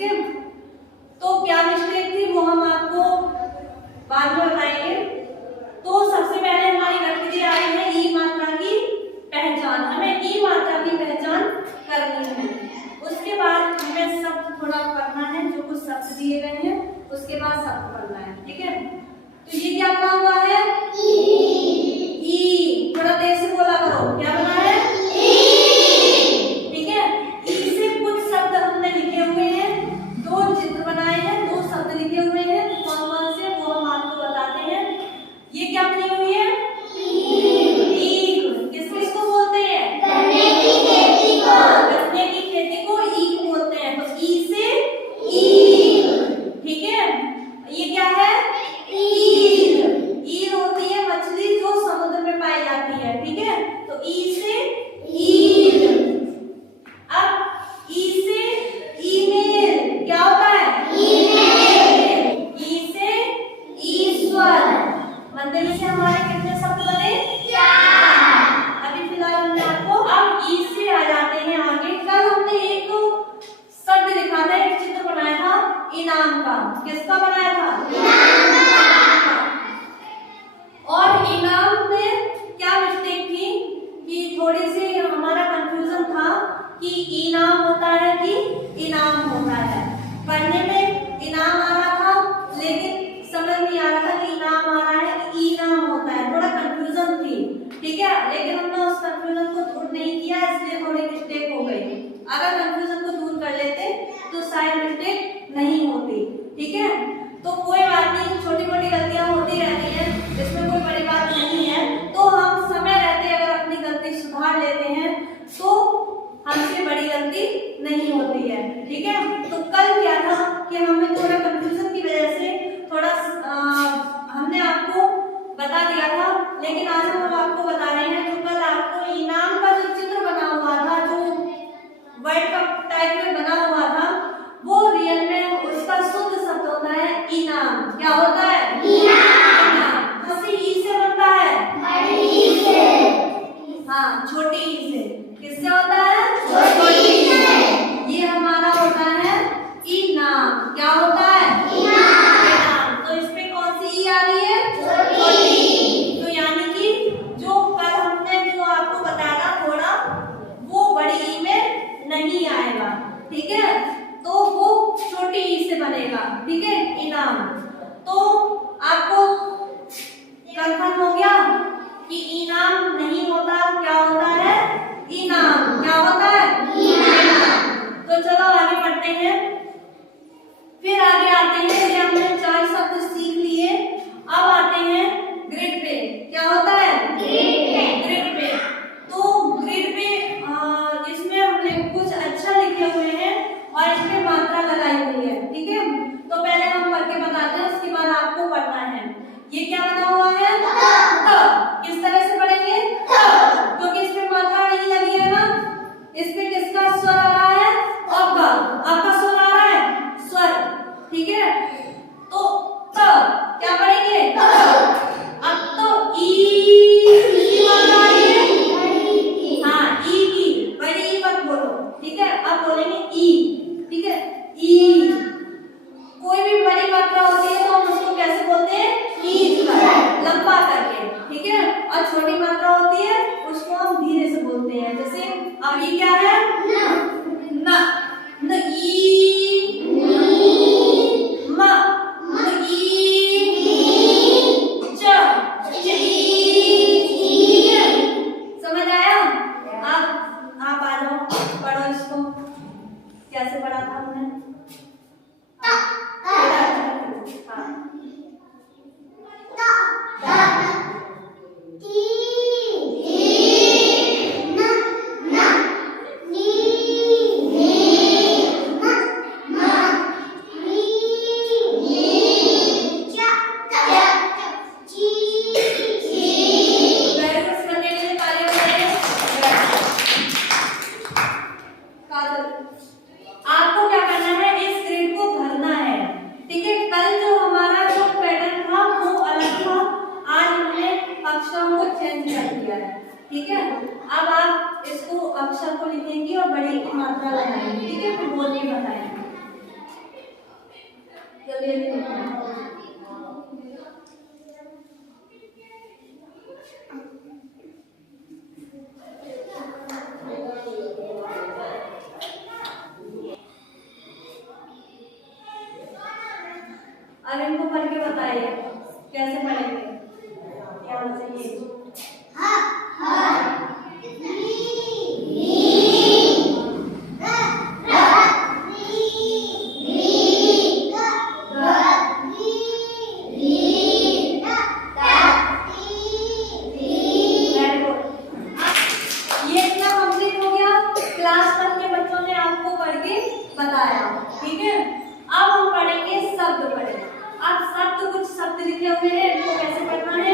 ठीक है, तो क्या मिस्टेक थी वो हम आपको बाद में बताएंगे। तो सबसे पहले हमारी गतिविधि आई है ई मात्रा की पहचान। हमें ई मात्रा की पहचान करनी है। उसके बाद हमें शब्द थोड़ा पढ़ना है, जो कुछ शब्द दिए गए हैं उसके बाद शब्द पढ़ना है। ठीक है, तो ये क्या बना हुआ है? ई। थोड़ा तेज से बोला करो, क्या बना है? ठीक है, ई से कुछ शब्द हमने लिखे हुए हैं, दो चित्र बनाए हैं, दो शब्द लिखे हुए हैं, कौन कौन से वो हम आपको बताते हैं। ये क्या बनी हुई है? ईख। किसको बोलते हैं? गन्ने की खेती को। गन्ने की खेती को ईख बोलते हैं। तो ई से ईख। ठीक है, ये क्या है? ईख। ईख होती है मछली जो समुद्र में पाई जाती है। ठीक है, तो ई से ईख। अब ई से ईमेल, क्या होता है? ईमेल। ई से ईश्वर। मंदिर से हमारे कितने शब्द बने? 4। अभी फिलहाल हमने आपको अब ई से आ जाते हैं आगे। कल हमने एक शब्द लिखा था, एक चित्र बनाया था इनाम का। किसका बनाया था? इनाम का। और इनाम में क्या मिस्टेक थी कि थोड़ी सी हमारा कंफ्यूजन था कि इनाम होता है कि इनाम होता है। पढ़ने में इनाम आ रहा था लेकिन समझ नहीं आ रहा था कि इनाम आ रहा है कि इनाम होता है, थोड़ा कंफ्यूजन थी। ठीक है, लेकिन हमने उस कंफ्यूजन को दूर नहीं किया, इसलिए थोड़ी मिस्टेक हो गई। अगर कंफ्यूजन को दूर कर लेते तो शायद मिस्टेक नहीं होती। ठीक है, तो कोई बात नहीं, छोटी मोटी गलतियां होती रहती हैं, इसमें कोई बड़ी बात नहीं है। तो हम समय रहते अगर अपनी गलती सुधार लेते हैं तो हमसे बड़ी गलती नहीं होती है। ठीक है, तो कल क्या था कि हमें थोड़ा कंफ्यूजन की वजह से थोड़ा हमने आपको बता दिया था, लेकिन आज हम आपको बता रहे हैं। तो कल आपको इनाम का जो चित्र बना हुआ था, जो वर्ल्ड कप टाइप में बना हुआ था, वो रियल में उसका शुद्ध शब्द होता है इनाम। क्या होता है? इनाम। किसी ई से बनता है? बड़ी ई से। हाँ, छोटी ई से। किससे होता है? छोटी ई से। ये हमारा होता है इनाम। क्या होता है? इनाम। तो इसमें कौन सी ई आ रही है? छोटी। तो यानी कि जो कल हमने जो आपको बताया थोड़ा, वो बड़ी ई में नहीं आएगा। ठीक है, तो वो छोटी ई से बनेगा। ठीक है, इनाम। तो आपको कंफर्म हो गया कि इनाम नहीं होता, क्या होता है? इनाम। क्या होता है? इनाम। तो चलो आगे बढ़ते हैं। फिर आगे आते हैं, ये हमने 4 शब्द सीख लिए। अब आते हैं ग्रिड पे। क्या होता है? ग्रिड पे। तो ग्रिड पे इसमें हमने कुछ अच्छा लिखे हुए हैं और इसमें मात्रा लगाई हुई है। ठीक है, तो पहले हम अब इनको पढ़ के बताइए कैसे पढ़ेंगे। क्या होना चाहिए? बताया, ठीक है। अब हम पढ़ेंगे शब्द पढ़ेंगे। अब शब्द, कुछ शब्द लिखे हुए हैं, इनको कैसे पढ़ना है